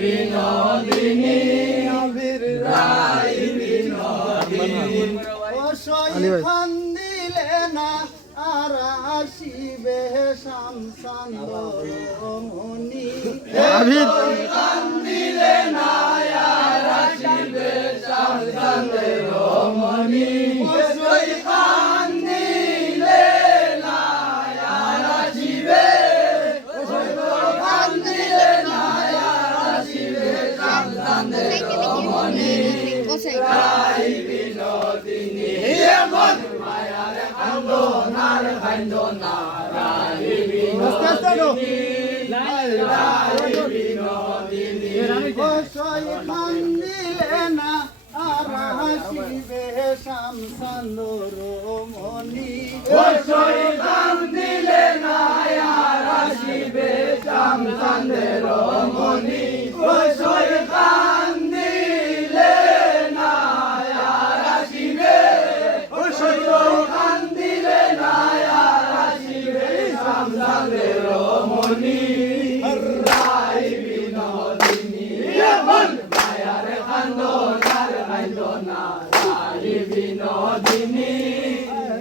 বিনোদিনী আবির রাই বিনোদিনী অসই খান দিলে না আর আসিবে শামসান্দরমণি আবির খান দিলে না আর আসিবে শামসান্দরমণি অসই খান দিলে না আর আসিবে অসই খান দিলে না আর আসিবে শামসান্দরমণি রাই বিনোদিনী এমন মায়ার কান্দনার কান্দনা রাই বিনোদিনী রাই বিনোদিনী অসই খান দিলে না আর আসিবে শামসান্দরমণি অসই খান দিলে না আর আসিবে শামসান্দরমণি অসই খান দিলে না আর আসিবে অসই খান দিলে না আর আসিবে শামসান্দরমণি রাই বিনোদিনী এমন মায়ার কান্দনার কান্দনা রাই বিনোদিনী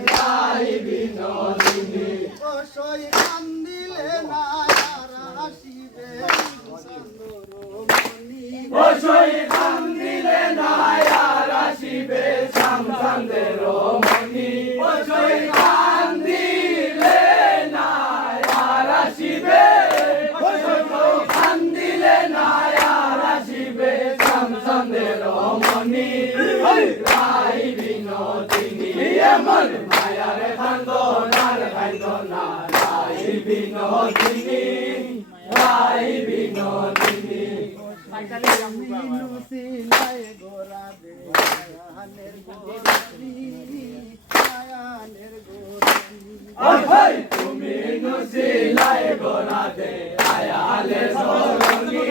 রাই বিনোদিনী অসই খান দিলে না আর আসিবে শামসান্দরমণি অসই খান দিলে না আর আসিবে শামসান্দরমণি অসই খান দিলে না আর আসিবে অসই খান দিলে না আর আসিবে শামসান্দরমণি রাই বিনোদিনী এমন মায়ার কান্দনার কান্দনা রাই বিনোদিনী রাই বিনোদিনী সিলাই গোরা দে আয়ানের গোরানি আয়ানের গোরানি তুমি সিলাই গোরা দে আয়ানের গোরানি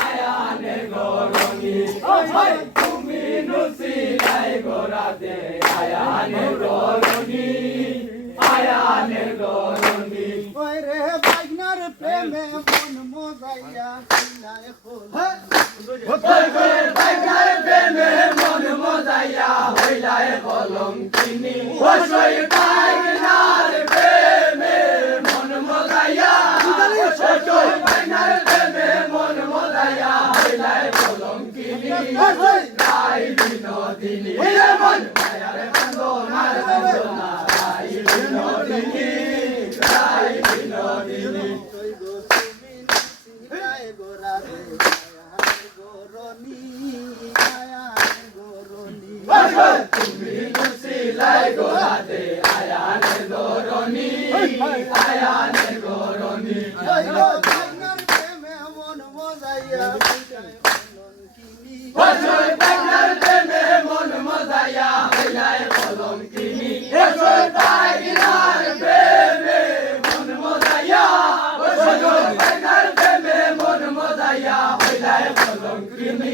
আয়ানের গোরানি তুমি সিলাই গোরা দে আয়ানের গোরানি আয়ানের গোরানি ওই রে বাইনার প্রেমে মন মোজাইয়া সিলাই খোল বাইনার প্রেমে মন মোজাইয়া হইলাই কলঙ্কিনী অসই বাইনার প্রেমে মন মোজাইয়া অসই বাইনার প্রেমে মন মোজাইয়া হইলাই কলঙ্কিনী রাই বিনোদিনী এমন মায়ার কান্দনার কান্দনা রাই বিনোদিনী রাই বিনোদিনী তুমি সিলাই গোরা দে আয়ানের গোরনি আয়ানের গোরনি বাইনার প্রেমে মন মোজাইয়া অসই বাইনার প্রেমে মন মোজাইয়া হইলাই কলঙ্কিনী অসই বাইনার প্রেমে মন মোজাইয়া অসই বাইনার প্রেমে মন মোজাইয়া হইলাই কলঙ্কিনী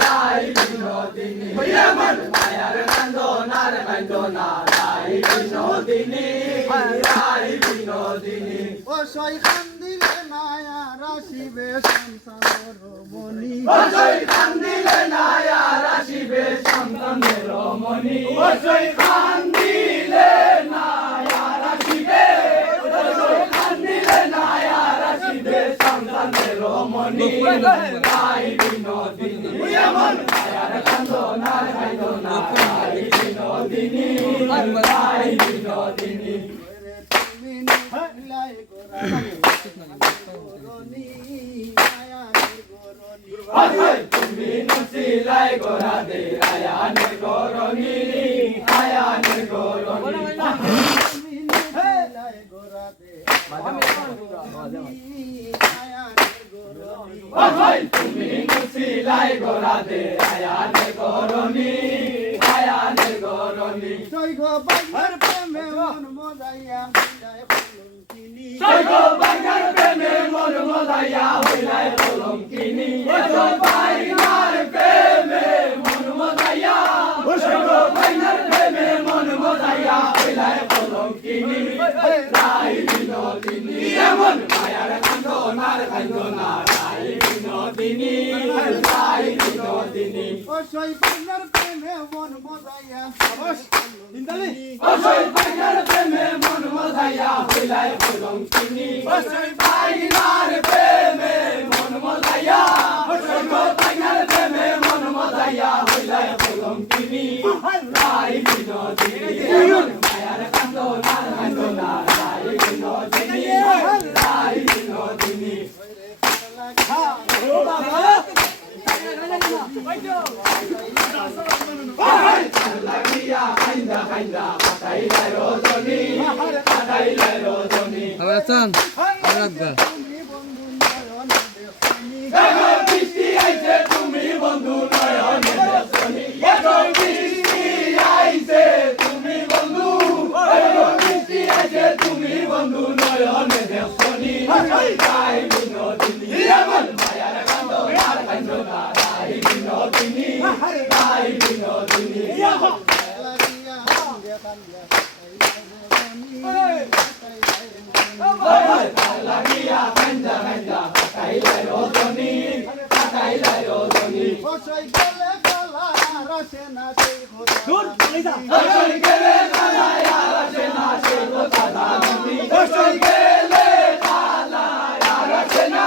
রাই বিনোদিনী এমন মায়ার কান্দনার কান্দনা রাই বিনোদিনী রাই বিনোদিনী অসই খান দিলে না আর আসিবে শামসান্দরমণি অসই খান দিলে না আর আসিবে শামসান্দরমণি অসই খান দিলে না আর আসিবে অসই খান দিলে না আর আসিবে শামসান্দরমণি রাই বিনোদিনী এমন মায়ার কান্দনার কান্দনা রাই বিনোদিনী রাই বিনোদিনী তুমি সিলাই গোরা গোরনি আয়ানের গোরনি তুমি সিলাই গোরা দে আয়ানের গোরনি আয়ানের গোরনি তুমি সিলাই গোরা দে আয়ানের গোরনি তুমি সিলাই গোরা দে আয়ানের গোরনি আয়ানের গোরনি জয় গো বাইনার প্রেমে মন মোজাইয়া হইলাই কলঙ্কিনী জয় গো বাইনার প্রেমে মন মোজাইয়া হইলাই কলঙ্কিনী জয় বাইনার প্রেমে মন মোজাইয়া জয় গো বাইনার প্রেমে মন মোজাইয়া হইলাই কলঙ্কিনী রাই বিনোদিনী এমন মায়ার কান্দনার কান্দনা রাই বিনোদিনী বিনোদিনী যাই বিনোদিনী অসই পাইনার প্রেমে মন মজাইয়া অসই পাইনার প্রেমে মন মজাইয়া হইলাই কলঙ্কিনী অসই পাইনার প্রেমে মন মজাইয়া অসই পাইনার প্রেমে মন মজাইয়া হইলাই কলঙ্কিনী যাই বিনোদিনী মায়ার কান্দনা কান্দনা যাই বিনোদিনী যাই বিনোদিনী লাগিয়া খাইন্দা খাইন্দা কাটাইলাই রজনী কাটাইলাই রজনী আবার চান আবার দেখো বৃষ্টি আইছে তুমি বন্ধু নয়নে দেখনি দেখো বৃষ্টি আইছে তুমি বন্ধু দেখো বৃষ্টি আইছে তুমি বন্ধু নয়নে দেখনি যাই বিনোদিনী এমন মায়ার কান্দনার কান্দনা যাই বিনোদিনী যাই বিনোদিনী লাগিয়া কান্দা কান্দা কাটাইলাই রজনী কাটাইলাই রজনী অসই গেলে কালা রসে না সেই অসই গেলে কালাই আরশে না সেই কথা জানি অসই গেলে কালাই আরশে না